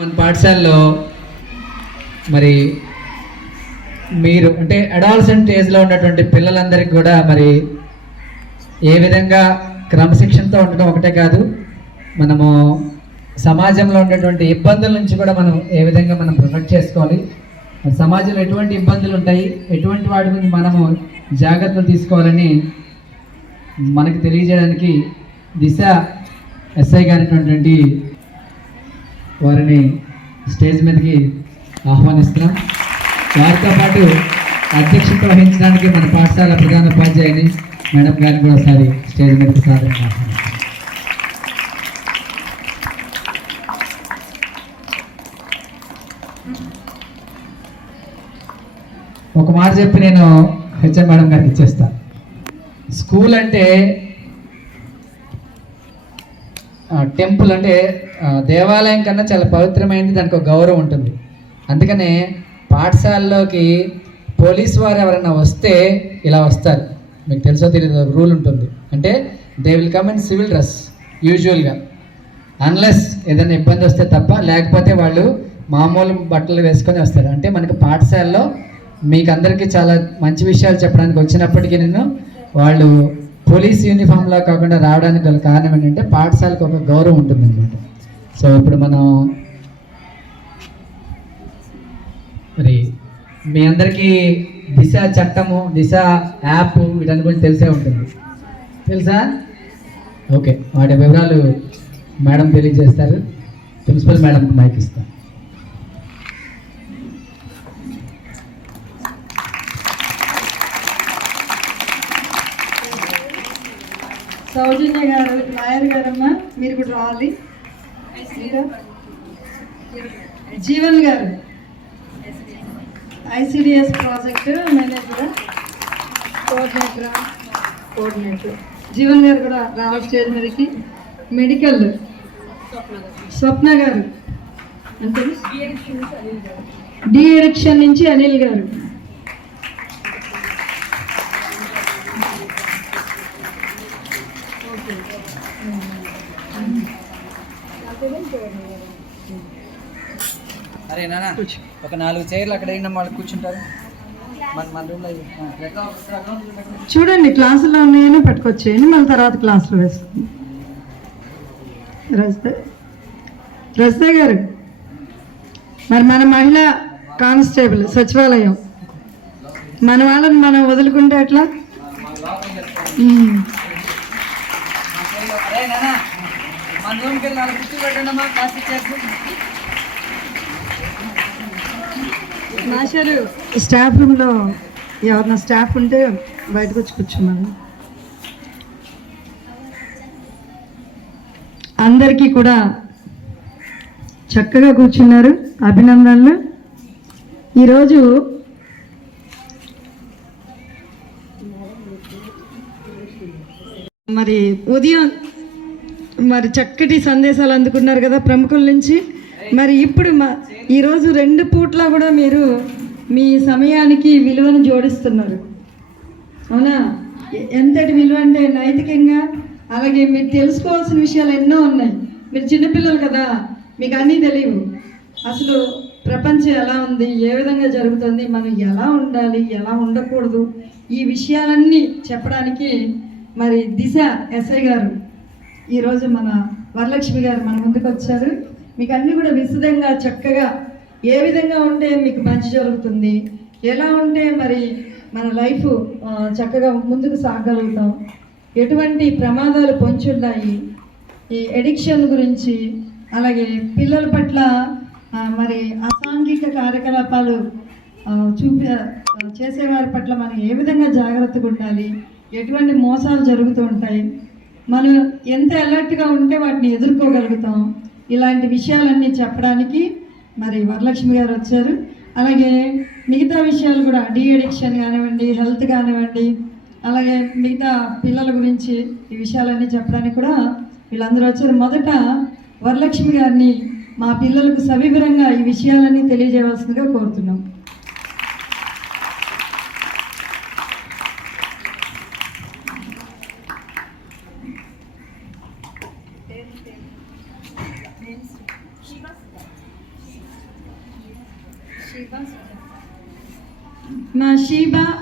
మన పాఠశాలలో మరి మీరు అంటే అడాల్సెంట్ ఏజ్లో ఉన్నటువంటి పిల్లలందరికీ కూడా మరి ఏ విధంగా క్రమశిక్షణతో ఉండడం ఒకటే కాదు మనము సమాజంలో ఉన్నటువంటి ఇబ్బందుల నుంచి కూడా మనం ఏ విధంగా మనం ప్రొటెక్ట్ చేసుకోవాలి. సమాజంలో ఎటువంటి ఇబ్బందులు ఉంటాయి ఎటువంటి వాటి గురించి మనము జాగ్రత్తలు తీసుకోవాలని మనకు తెలియజేయడానికి దిశ ఎస్ఐ గారినటువంటి వారిని స్టేజ్ మీదకి ఆహ్వానిస్తున్నాం. వారితో పాటు అధ్యక్షత వహించడానికి మన పాఠశాల ప్రధాన ఉపాధ్యాయుని మేడం గారిని కూడా ఒకసారి స్టేజ్ మీదకి సాధారణ ఆహ్వానిస్తున్నాం. ఒక మాట చెప్పి నేను హెచ్ఎం మేడం గారికి ఇచ్చేస్తాను స్కూల్ అంటే టెంపుల్ అంటే దేవాలయం కన్నా చాలా పవిత్రమైనది దానికి ఒక గౌరవం ఉంటుంది. అందుకనే పాఠశాలలోకి పోలీస్ వారు ఎవరైనా వస్తే ఇలా వస్తారు. మీకు తెలుసో తెలియదు రూల్ ఉంటుంది. అంటే they will come in civil dress యూజువల్గా అన్లెస్ ఏదైనా ఇబ్బంది వస్తే తప్ప లేకపోతే వాళ్ళు మామూలు బట్టలు వేసుకొని వస్తారు. అంటే మనకి పాఠశాలలో మీకు అందరికీ చాలా మంచి విషయాలు చెప్పడానికి వచ్చినప్పటికీ నేను వాళ్ళు పోలీస్ యూనిఫామ్లా కాకుండా రావడానికి గల కారణం ఏంటంటే పాఠశాలకు ఒక గౌరవం ఉంటుందన్నమాట. సో ఇప్పుడు మనం మరి మీ అందరికీ దిశ చట్టము దిశ యాప్ వీటన్ని గురించి తెలిసే ఉంటుంది. తెలుసా? ఓకే వాటి వివరాలు మేడం తెలియజేస్తారు. ప్రిన్సిపల్ మేడంకి మైక్ ఇస్తాను. సౌజన్య గారు లాయర్ గారమ్మా మీరు కూడా రావాలి. జీవన్ గారు ICDS project manager? Coordinator? Coordinator. Jeevan గారు కూడా రావాలి స్టేజ్ మీదకి. మెడికల్. స్వప్న గారు. అంటే డి ఎడిక్షన్ నుంచి అనిల్ గారు. అరే నానా ఒక నాలుగు చైర్లు అక్కడ అయిన వాళ్ళు కూర్చుంటారు? చూడండి క్లాసులో ఉన్నాయని పట్టుకొచ్చేయండి మళ్ళీ తర్వాత క్లాసులో వేసుకుందాం రజిత రజిత గారు మరి మన మహిళా కానిస్టేబుల్ సచివాలయం మన వాళ్ళని మనం వదులుకుంటే ఎట్లా? మన రూమ్కి వెళ్ళి నాలుగు కుర్చీ పెట్టండి మాస్టారు స్టాఫ్ రూమ్లో ఎవరన్నా స్టాఫ్ ఉంటే బయటకు వచ్చి కూర్చున్నాను అందరికీ కూడా చక్కగా కూర్చున్నారు. అభినందనలు. ఈరోజు మరి ఉదయం మరి చక్కటి సందేశాలు అందుకున్నారు కదా ప్రముఖుల నుంచి. మరి ఇప్పుడు మా ఈరోజు రెండు పూట్ల కూడా మీరు మీ సమయానికి విలువను జోడిస్తున్నారు. అవునా? ఎంతటి విలువ అంటే నైతికంగా అలాగే మీరు తెలుసుకోవాల్సిన విషయాలు ఎన్నో ఉన్నాయి. మీరు చిన్నపిల్లలు కదా మీకు అన్నీ తెలియవు. అసలు ప్రపంచం ఎలా ఉంది ఏ విధంగా జరుగుతుంది మనం ఎలా ఉండాలి ఎలా ఉండకూడదు ఈ విషయాలన్నీ చెప్పడానికి మరి దిశ ఎస్ఐ గారు ఈరోజు మన వరలక్ష్మి గారు మన ముందుకు వచ్చారు. మీకు అన్నీ కూడా విశదంగా చక్కగా ఏ విధంగా ఉంటే మీకు మంచి జరుగుతుంది ఎలా ఉంటే మరి మన లైఫ్ చక్కగా ముందుకు సాగలుగుతాం. ఎటువంటి ప్రమాదాలు పొంచున్నాయి? ఈ ఎడిక్షన్ గురించి అలాగే పిల్లల పట్ల మరి అసాంఘిక కార్యకలాపాలు చూపే చూపి చేసేవారి పట్ల మనం ఏ విధంగా జాగ్రత్తగా ఉండాలి? ఎటువంటి మోసాలు జరుగుతూ ఉంటాయి? మనం ఎంత అలర్ట్గా ఉంటే వాటిని ఎదుర్కోగలుగుతాం. ఇలాంటి విషయాలన్నీ చెప్పడానికి మరి వరలక్ష్మి గారు వచ్చారు. అలాగే మిగతా విషయాలు కూడా డీ అడిక్షన్ కానివ్వండి హెల్త్ కానివ్వండి అలాగే మిగతా పిల్లల గురించి ఈ విషయాలన్నీ చెప్పడానికి కూడా వీళ్ళందరూ వచ్చారు. మొదట వరలక్ష్మి గారిని మా పిల్లలకు సవివరంగా ఈ విషయాలన్నీ తెలియజేయవలసిందిగా కోరుతున్నాం.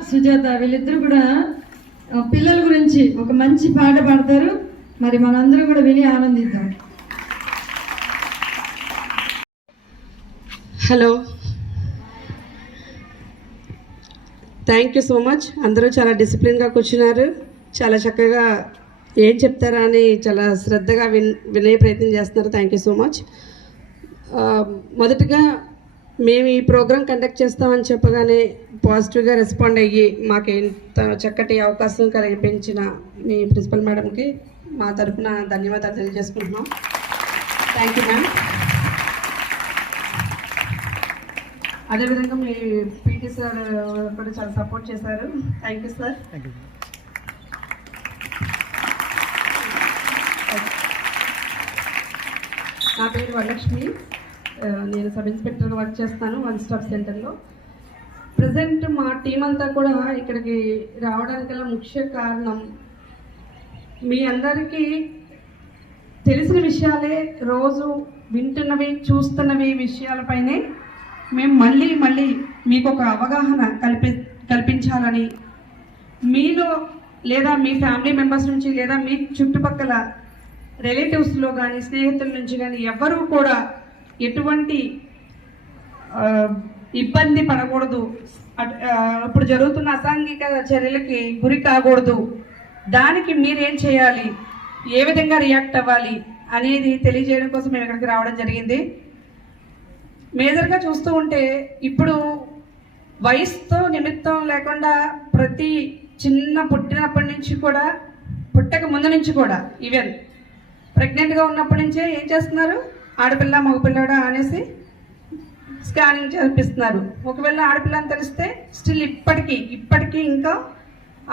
సుజాత వీళ్ళిద్దరు కూడా పిల్లల గురించి ఒక మంచి పాట పాడతారు. మరి మనందరం కూడా విని ఆనందిద్దాం. Hello thank you so much అందరూ చాలా డిసిప్లిన్గా కూర్చున్నారు. చాలా చక్కగా ఏం చెప్తారా అని చాలా శ్రద్ధగా విన్ వినే ప్రయత్నం చేస్తున్నారు. థ్యాంక్ యూ సో మచ్ మొదటగా మేము ఈ ప్రోగ్రాం కండక్ట్ చేస్తామని చెప్పగానే పాజిటివ్గా రెస్పాండ్ అయ్యి మాకు ఇంత చక్కటి అవకాశం కల్పించిన మీ ప్రిన్సిపల్ మేడంకి మా తరఫున ధన్యవాదాలు తెలియజేసుకుంటున్నాం. థ్యాంక్ యూ మ్యామ్ అదేవిధంగా మీ పీటీ సార్ కూడా చాలా సపోర్ట్ చేశారు. థ్యాంక్ యూ సార్ నా పేరు వరలక్ష్మి. నేను సబ్ ఇన్స్పెక్టర్గా వర్క్ చేస్తాను వన్ స్టాప్ సెంటర్లో. ప్రజెంట్ మా టీం అంతా కూడా ఇక్కడికి రావడానికి ముఖ్య కారణం మీ అందరికీ తెలిసిన విషయాలే రోజు వింటున్నవి చూస్తున్నవి విషయాలపైనే మేము మళ్ళీ మళ్ళీ మీకు ఒక అవగాహన కల్పి కల్పించాలని మీలో లేదా మీ ఫ్యామిలీ మెంబర్స్ నుంచి లేదా మీ చుట్టుపక్కల రిలేటివ్స్లో కానీ స్నేహితుల నుంచి కానీ ఎవ్వరూ కూడా ఎటువంటి ఇబ్బంది పడకూడదు. అట్- ఇప్పుడు జరుగుతున్న అసాంఘిక చర్యలకి గురి కాకూడదు. దానికి మీరేం చేయాలి? ఏ విధంగా రియాక్ట్ అవ్వాలి అనేది తెలియజేయడం కోసం మేము ఇక్కడికి రావడం జరిగింది. మేజర్గా చూస్తూ ఉంటే ఇప్పుడు వయసుతో నిమిత్తం లేకుండా ప్రతి చిన్న పుట్టినప్పటి నుంచి కూడా పుట్టక ముందు నుంచి కూడా ఈవెన్ ప్రెగ్నెంట్గా ఉన్నప్పటి నుంచే ఏం చేస్తున్నారు? ఆడపిల్ల మగపిల్లడా అనేసి స్కానింగ్ చేపిస్తున్నారు ఒకవేళ ఆడపిల్ల అని తెలిస్తే స్టిల్ ఇప్పటికీ ఇప్పటికీ ఇంకా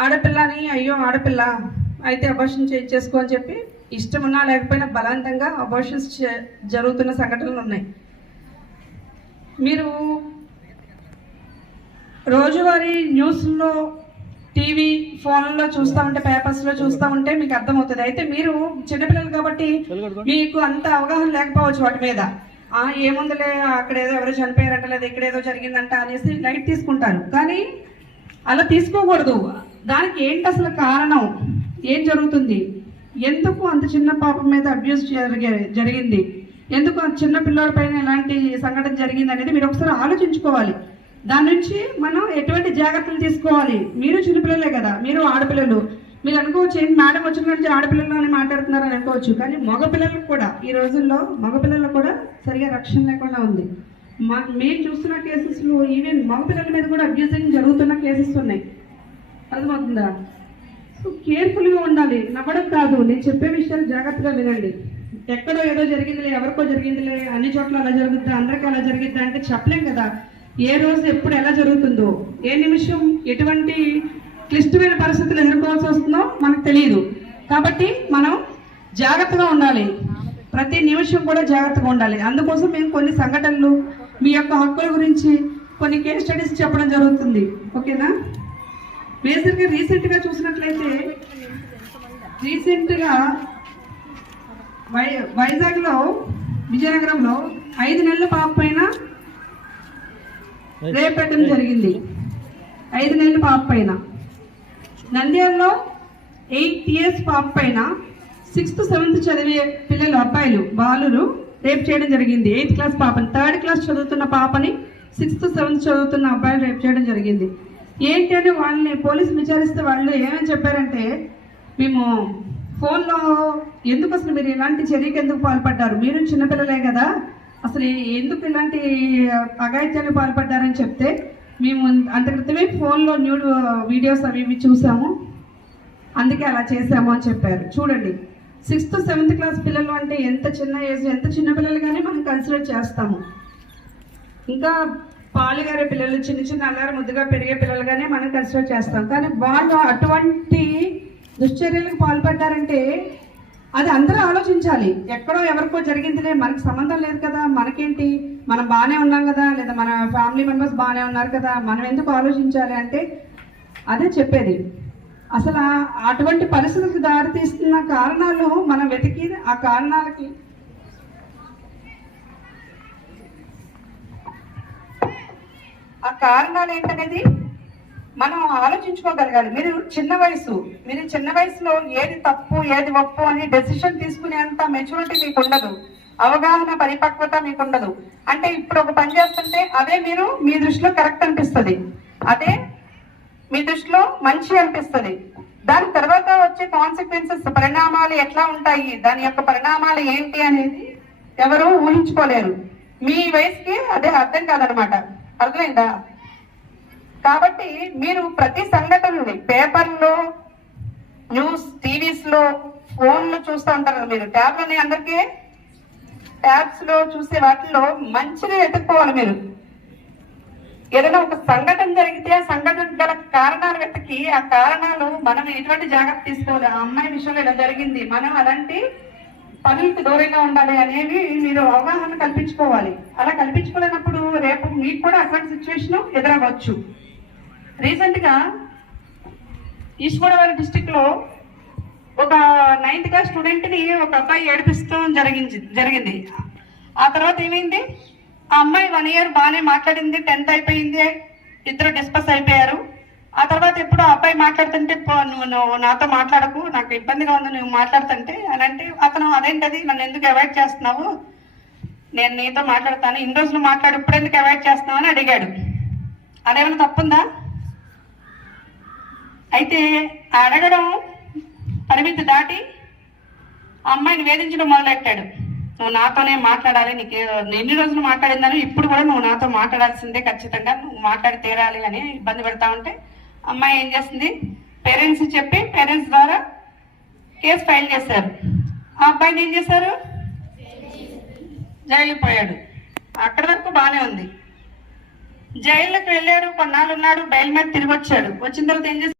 ఆడపిల్లని అయ్యో ఆడపిల్ల అయితే అబార్షన్ చేసుకో అని చెప్పి ఇష్టం ఉన్నా లేకపోయినా బలవంతంగా అబార్షన్స్ జరుగుతున్న సంఘటనలు ఉన్నాయి. మీరు రోజువారీ న్యూస్లో టీవీ ఫోన్లో చూస్తూ ఉంటే పేపర్స్లో చూస్తూ ఉంటే మీకు అర్థమవుతుంది. అయితే మీరు చిన్నపిల్లలు కాబట్టి మీకు అంత అవగాహన లేకపోవచ్చు వాటి మీద. ఏముందిలే అక్కడ ఏదో ఎవరో చనిపోయారంట లేదా ఇక్కడ ఏదో జరిగిందంట అనేసి లైట్ తీసుకుంటారు. కానీ అలా తీసుకోకూడదు. దానికి ఏంటి అసలు కారణం? ఏం జరుగుతుంది? ఎందుకు అంత చిన్న పాపం మీద అబ్యూస్ జరిగింది? ఎందుకు చిన్న పిల్లోడి పైన ఎలాంటి సంఘటన జరిగింది అనేది మీరు ఒకసారి ఆలోచించుకోవాలి. దాని నుంచి మనం ఎటువంటి జాగ్రత్తలు తీసుకోవాలి? మీరు చిన్నపిల్లలే కదా మీరు ఆడపిల్లలు. మీరు అనుకోవచ్చు ఏంటి మేడం వచ్చిన నుంచి ఆడపిల్లలు అని మాట్లాడుతున్నారని అనుకోవచ్చు కానీ మగపిల్లలకు కూడా ఈ రోజుల్లో మగపిల్లలకు కూడా సరిగా రక్షణ లేకుండా ఉంది. మా మేము చూస్తున్న కేసెస్లో ఈవెన్ మగపిల్లల మీద కూడా అబ్యూజింగ్ జరుగుతున్న కేసెస్ ఉన్నాయి. అర్థమవుతుందా? సో కేర్ఫుల్గా ఉండాలి. నవ్వడం కాదు. నేను చెప్పే విషయాలు జాగ్రత్తగా వినండి. ఎక్కడో ఏదో జరిగిందిలే ఎవరికో జరిగిందిలే అన్ని చోట్ల అలా జరుగుద్దా అందరికీ అలా జరిగిద్దా అంటే చెప్పలేం కదా. ఏ రోజు ఎప్పుడు ఎలా జరుగుతుందో ఏ నిమిషం ఎటువంటి క్లిష్టమైన పరిస్థితులు ఎదుర్కోవాల్సి వస్తుందో మనకు తెలియదు కాబట్టి మనం జాగ్రత్తగా ఉండాలి. ప్రతి నిమిషం కూడా జాగ్రత్తగా ఉండాలి. అందుకోసం మేము కొన్ని సంఘటనలు మీ యొక్క హక్కుల గురించి కొన్ని కేస్ స్టడీస్ చెప్పడం జరుగుతుంది. ఓకేనా? బేసిక్గా రీసెంట్గా చూసినట్లయితే రీసెంట్గా వై వైజాగ్లో విజయనగరంలో ఐదు నెలల పాప పైన రేపెట్టడం జరిగింది. ఐదు నెలల పాప పైన. నంద్యాలలో ఎయిట్ ఇయర్స్ పాప పైన సిక్స్త్ సెవెంత్ చదివే పిల్లలు అబ్బాయిలు బాలురు రేప్ చేయడం జరిగింది. ఎయిత్ క్లాస్ పాపని థర్డ్ క్లాస్ చదువుతున్న పాపని సిక్స్త్ సెవెంత్ చదువుతున్న అబ్బాయిలు రేప్ చేయడం జరిగింది. ఏంటి అని వాళ్ళని పోలీసులు విచారిస్తే వాళ్ళు ఏమని చెప్పారంటే మేము ఫోన్లో ఎందుకు అసలు మీరు ఇలాంటి చర్యకి ఎందుకు పాల్పడ్డారు? మీరు చిన్నపిల్లలే కదా. అసలు ఎందుకు ఇలాంటి అఘాయిత్యానికి పాల్పడ్డారని చెప్తే మేము అంత క్రితమే ఫోన్లో న్యూడ్ వీడియోస్ అవి ఇవి చూసాము. అందుకే అలా చేసాము అని చెప్పారు. చూడండి సిక్స్త్ సెవెంత్ క్లాస్ పిల్లలు అంటే ఎంత చిన్న ఏజ్ ఎంత చిన్న పిల్లలుగానే మనం కన్సిడర్ చేస్తాము. ఇంకా పాలుగారే పిల్లలు చిన్న చిన్న అల్లారు ముద్దుగా పెరిగే పిల్లలుగానే మనం కన్సిడర్ చేస్తాం. కానీ వాళ్ళు అటువంటి దుశ్చర్యలకు పాల్పడ్డారంటే అది అందరూ ఆలోచించాలి. ఎక్కడో ఎవరికో జరిగిందిలే మనకు సంబంధం లేదు కదా మనకేంటి? మనం బాగానే ఉన్నాం కదా లేదా మన ఫ్యామిలీ మెంబర్స్ బాగానే ఉన్నారు కదా మనం ఎందుకు ఆలోచించాలి అంటే అదే చెప్పేది. అసలు అటువంటి పరిస్థితులకు దారితీస్తున్న కారణాలు మనం వెతికి ఆ కారణాలకి. ఆ కారణాలు ఏంటనేది మనం ఆలోచించుకోగలగాలి. మీరు చిన్న వయసు మీరు చిన్న వయసులో ఏది తప్పు ఏది ఒప్పు అని డెసిషన్ తీసుకునేంత మెచ్యూరిటీ మీకు ఉండదు. అవగాహన పరిపక్వత మీకు ఉండదు అంటే ఇప్పుడు ఒక పని చేస్తుంటే అదే మీరు మీ దృష్టిలో కరెక్ట్ అనిపిస్తుంది. అదే మీ దృష్టిలో మంచి అనిపిస్తుంది. దాని తర్వాత వచ్చే కాన్సిక్వెన్సెస్ పరిణామాలు ఎట్లా ఉంటాయి? దాని యొక్క పరిణామాలు ఏంటి అనేది ఎవరు ఊహించుకోలేరు. మీ వయసుకి అదే అర్థం కాదనమాట. అర్థమైందా? కాబట్టి మీరు ప్రతి సంఘటనని పేపర్లో న్యూస్ టీవీస్లో ఫోన్లు చూస్తూ ఉంటారు మీరు. ట్యాబ్లని అందరికీ యాప్స్లో చూసే వాటిల్లో మంచిని వెతుక్కోవాలి మీరు. ఏదైనా ఒక సంఘటన జరిగితే ఆ సంఘటన గల కారణాలు వెతికి ఆ కారణాలు మనం ఎటువంటి జాగ్రత్త తీసుకోవాలి? ఆ అమ్మాయి విషయంలో ఇలా జరిగింది. మనం అలాంటి పనులకు దూరంగా ఉండాలి అనేవి మీరు అవగాహన కల్పించుకోవాలి. అలా కల్పించుకోలేనప్పుడు రేపు మీకు కూడా అటువంటి సిచ్యువేషన్ ఎదురవ్వచ్చు. రీసెంట్గా ఈస్ట్ గోదావరి డిస్టిక్లో ఒక నైన్త్ క్లాస్ స్టూడెంట్ని ఒక అబ్బాయి ఏడిపిస్తాం జరిగింది జరిగింది. ఆ తర్వాత ఏమైంది? ఆ అమ్మాయి వన్ ఇయర్ బాగానే మాట్లాడింది టెన్త్ అయిపోయింది ఇద్దరు డిస్కస్ అయిపోయారు. ఆ తర్వాత ఎప్పుడు ఆ అబ్బాయి మాట్లాడుతుంటే నువ్వు నువ్వు నాతో మాట్లాడకు నాకు ఇబ్బందిగా ఉంది నువ్వు మాట్లాడుతుంటే అని అంటే అతను అదేంటది నన్ను ఎందుకు అవాయిడ్ చేస్తున్నావు? నేను నీతో మాట్లాడతాను ఇన్ని రోజులు మాట్లాడు ఇప్పుడు ఎందుకు అవాయిడ్ చేస్తున్నావు? అని అడిగాడు. అదేమైనా తప్పుందా? అయితే అడగడం పరిమితి దాటి అమ్మాయిని వేధించడం మొదలెట్టాడు. నువ్వు నాతోనే మాట్లాడాలి నీకు ఎన్ని రోజులు మాట్లాడిందని ఇప్పుడు కూడా నువ్వు నాతో మాట్లాడాల్సిందే ఖచ్చితంగా. నువ్వు మాట్లాడి తీరాలి అని ఇబ్బంది పెడతా ఉంటే అమ్మాయి ఏం చేసింది పేరెంట్స్ చెప్పి పేరెంట్స్ ద్వారా కేసు ఫైల్ చేశారు. ఆ అబ్బాయిని ఏం చేశారు? జైలుకి పోయాడు. అక్కడి వరకు బాగానే ఉంది. జైల్లోకి వెళ్ళాడు కొన్నాళ్ళు ఉన్నాడు బయలు మీద తిరిగి వచ్చాడు. వచ్చిన తర్వాత ఏం చేశాడు?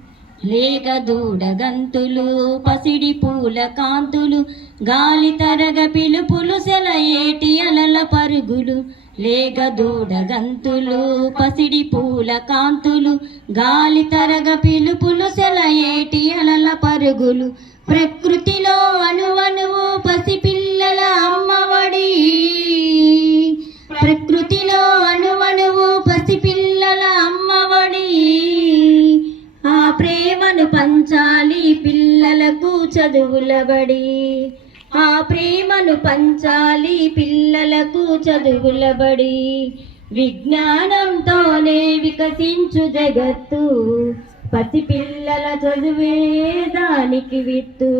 లేక దూడగంతులు పసిడి పూల కాంతులు గాలి తరగ పిలుపులు సెలయేటి అలల పరుగులు. లేక దూడగంతులు పసిడి పూల కాంతులు గాలి తరగ పిలుపులు సెలయేటి అలల పరుగులు. ప్రకృతిలో అణువణువు పసిపిల్లల అమ్మవడి చదువులబడి ఆ ప్రేమను పంచాలి పిల్లలకు చదువులబడి విజ్ఞానంతోనే వికసించు జగత్తు. పసిపిల్లల చదువే దానికి విత్తు.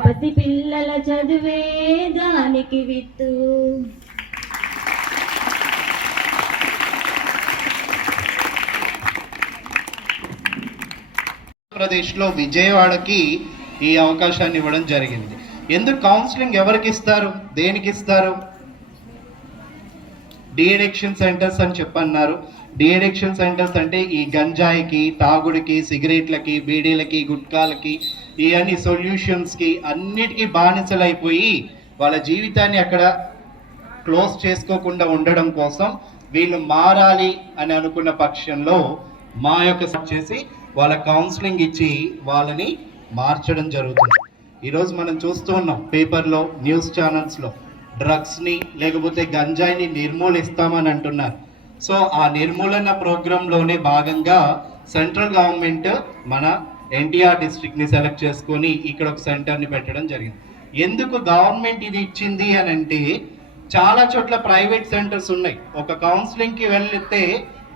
పసిపిల్లల చదువే దానికి విత్తు. ఆంధ్రప్రదేశ్లో విజయవాడకి ఈ అవకాశాన్ని ఇవ్వడం జరిగింది. ఎందుకు కౌన్సిలింగ్ ఎవరికి ఇస్తారు? దేనికి ఇస్తారు? డిఎడిక్షన్ సెంటర్స్ అని చెప్పన్నారు. డిఎడిక్షన్ సెంటర్స్ అంటే ఈ గంజాయికి తాగుడికి సిగరెట్లకి బీడీలకి గుట్కాలకి ఇవన్నీ సొల్యూషన్స్కి అన్నిటికీ బానిసలైపోయి వాళ్ళ జీవితాన్ని అక్కడ క్లోజ్ చేసుకోకుండా ఉండడం కోసం వీళ్ళు మారాలి అని అనుకున్న పక్షంలో మా యొక్క చేసి వాళ్ళ కౌన్సిలింగ్ ఇచ్చి వాళ్ళని మార్చడం జరుగుతుంది. ఈరోజు మనం చూస్తూ ఉన్నాం పేపర్లో న్యూస్ ఛానల్స్లో డ్రగ్స్ని లేకపోతే గంజాయిని నిర్మూలిస్తామని అంటున్నారు. సో ఆ నిర్మూలన ప్రోగ్రాంలోనే భాగంగా సెంట్రల్ గవర్నమెంట్ మన ఎన్టీఆర్ డిస్ట్రిక్ట్ని సెలెక్ట్ చేసుకొని ఇక్కడ ఒక సెంటర్ని పెట్టడం జరిగింది. ఎందుకు గవర్నమెంట్ ఇది ఇచ్చింది అని అంటే చాలా చోట్ల ప్రైవేట్ సెంటర్స్ ఉన్నాయి. ఒక కౌన్సిలింగ్కి వెళ్తే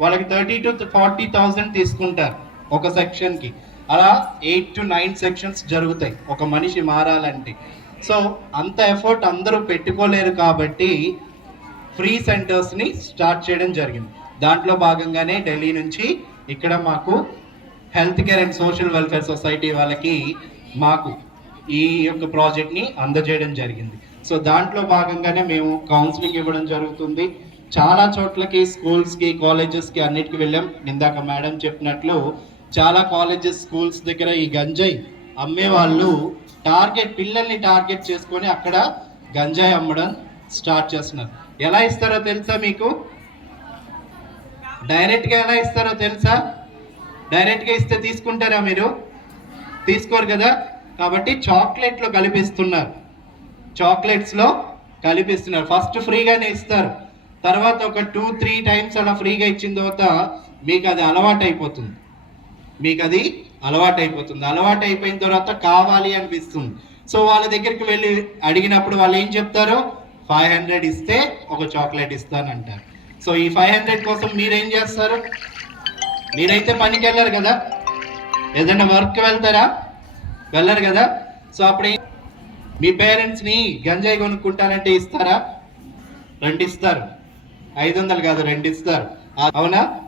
వాళ్ళకి థర్టీ టు ఫార్టీ థౌజండ్ తీసుకుంటారు ఒక సెక్షన్కి. అలా ఎయిట్ టు నైన్ సెక్షన్స్ జరుగుతాయి. ఒక మనిషి మారాలంటే. సో అంత ఎఫర్ట్ అందరూ పెట్టుకోలేరు కాబట్టి ఫ్రీ సెంటర్స్ని స్టార్ట్ చేయడం జరిగింది. దాంట్లో భాగంగానే ఢిల్లీ నుంచి ఇక్కడ మాకు health care and social welfare society వాళ్ళకి మాకు ఈ యొక్క ప్రాజెక్ట్ని అందజేయడం జరిగింది. సో దాంట్లో భాగంగానే మేము కౌన్సిలింగ్ ఇవ్వడం జరుగుతుంది. చాలా చోట్లకి స్కూల్స్కి కాలేజెస్కి అన్నిటికీ వెళ్ళాం. ఇందాక మేడం చెప్పినట్లు చాలా కాలేజెస్ స్కూల్స్ దగ్గర ఈ గంజాయి అమ్మే వాళ్ళు టార్గెట్ పిల్లల్ని టార్గెట్ చేసుకొని అక్కడ గంజాయి అమ్మడం స్టార్ట్ చేస్తున్నారు. ఎలా ఇస్తారో తెలుసా మీకు? డైరెక్ట్గా ఎలా ఇస్తారో తెలుసా? డైరెక్ట్గా ఇస్తే తీసుకుంటారా మీరు? తీసుకోరు కదా? కాబట్టి చాక్లెట్లో కలిపిస్తున్నారు. చాక్లెట్స్లో కలిపిస్తున్నారు. ఫస్ట్ ఫ్రీగానే ఇస్తారు. తర్వాత ఒక టూ త్రీ టైమ్స్ అలా ఫ్రీగా ఇచ్చిన తర్వాత మీకు అది అలవాటు అయిపోతుంది మీకు అది అలవాటు అయిపోతుంది అలవాటు అయిపోయిన తర్వాత కావాలి అనిపిస్తుంది. సో వాళ్ళ దగ్గరికి వెళ్ళి అడిగినప్పుడు వాళ్ళు ఏం చెప్తారు? ఫైవ్ హండ్రెడ్ ఇస్తే ఒక చాక్లెట్ ఇస్తానంటారు. సో ఈ ఫైవ్ హండ్రెడ్ కోసం మీరేం చేస్తారు? మీరైతే పనికి వెళ్ళరు కదా? ఏదైనా వర్క్ వెళ్తారా? వెళ్ళరు కదా? సో అప్పుడు మీ పేరెంట్స్ని గంజాయి కొనుక్కుంటానంటే ఇస్తారా? రెండు ఇస్తారు ఐదు వందలు కాదు రెండు ఇస్తారు అవునా?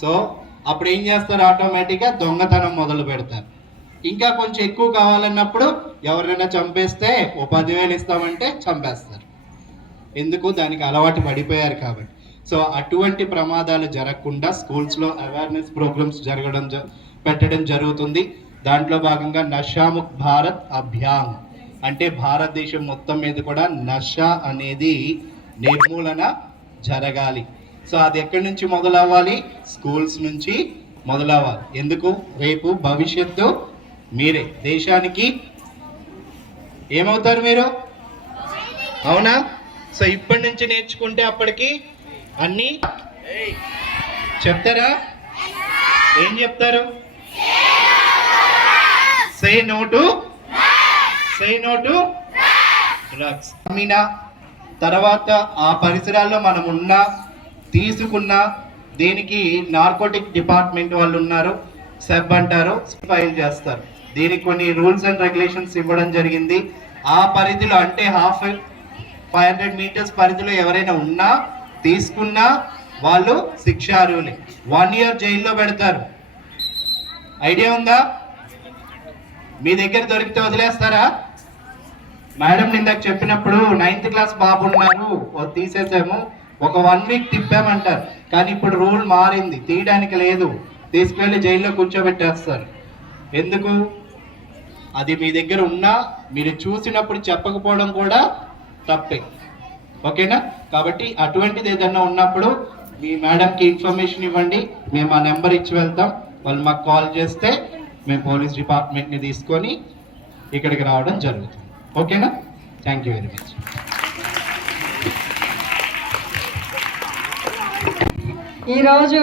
సో అప్పుడు ఏం చేస్తారు ఆటోమేటిక్గా దొంగతనం మొదలు పెడతారు. ఇంకా కొంచెం ఎక్కువ కావాలన్నప్పుడు ఎవరైనా చంపేస్తే ఓ పదివేలు ఇస్తామంటే చంపేస్తారు. ఎందుకు? దానికి అలవాటు పడిపోయారు కాబట్టి. సో అటువంటి ప్రమాదాలు జరగకుండా స్కూల్స్లో అవేర్నెస్ ప్రోగ్రామ్స్ జరగడం జ- పెట్టడం జరుగుతుంది. దాంట్లో భాగంగా నషాముక్ భారత్ అభియాన్. అంటే భారతదేశం మొత్తం మీద కూడా నష అనేది నిర్మూలన జరగాలి. సో అది ఎక్కడి నుంచి మొదలవ్వాలి? స్కూల్స్ నుంచి మొదలవ్వాలి. ఎందుకు? రేపు భవిష్యత్తు మీరే. దేశానికి ఏమవుతారు మీరు? అవునా? సో ఇప్పటి నుంచి నేర్చుకుంటే అప్పటికి అన్ని చెప్తారా? ఏం చెప్తారు? Say no to say no to drugs తర్వాత ఆ పరిసరాల్లో మనం ఉన్నా తీసుకున్న దీనికి నార్కోటిక్ డిపార్ట్మెంట్ వాళ్ళు ఉన్నారు. సెబ్ అంటారు ఫైల్ చేస్తారు. దీనికి కొన్ని రూల్స్ అండ్ రెగ్యులేషన్స్ ఇవ్వడం జరిగింది. ఆ పరిధిలో అంటే హాఫ్ ఫైవ్ హండ్రెడ్ మీటర్స్ పరిధిలో ఎవరైనా ఉన్నా తీసుకున్నా వాళ్ళు శిక్షార్హులే. వన్ ఇయర్ జైల్లో పెడతారు. ఐడియా ఉందా? మీ దగ్గర దొరికితే వదిలేస్తారా? మేడం ఇందాక చెప్పినప్పుడు నైన్త్ క్లాస్ బాబు ఉన్నారు తీసేసాము. ఒక వన్ వీక్ తిప్పామంటారు. కానీ ఇప్పుడు రూల్ మారింది. తీయడానికి లేదు. తీసుకెళ్ళి జైల్లో కూర్చోబెట్టేస్తారు ఎందుకు? అది మీ దగ్గర ఉన్నా మీరు చూసినప్పుడు చెప్పకపోవడం కూడా తప్పే. ఓకేనా? కాబట్టి అటువంటిది ఏదన్నా ఉన్నప్పుడు మీ మేడంకి ఇన్ఫర్మేషన్ ఇవ్వండి. మేము ఆ నెంబర్ ఇచ్చి వెళ్తాం. వాళ్ళు మాకు కాల్ చేస్తే మేము పోలీస్ డిపార్ట్మెంట్ని తీసుకొని ఇక్కడికి రావడం జరుగుతుంది. ఓకేనా? థ్యాంక్ యూ వెరీ మచ్ ఈరోజు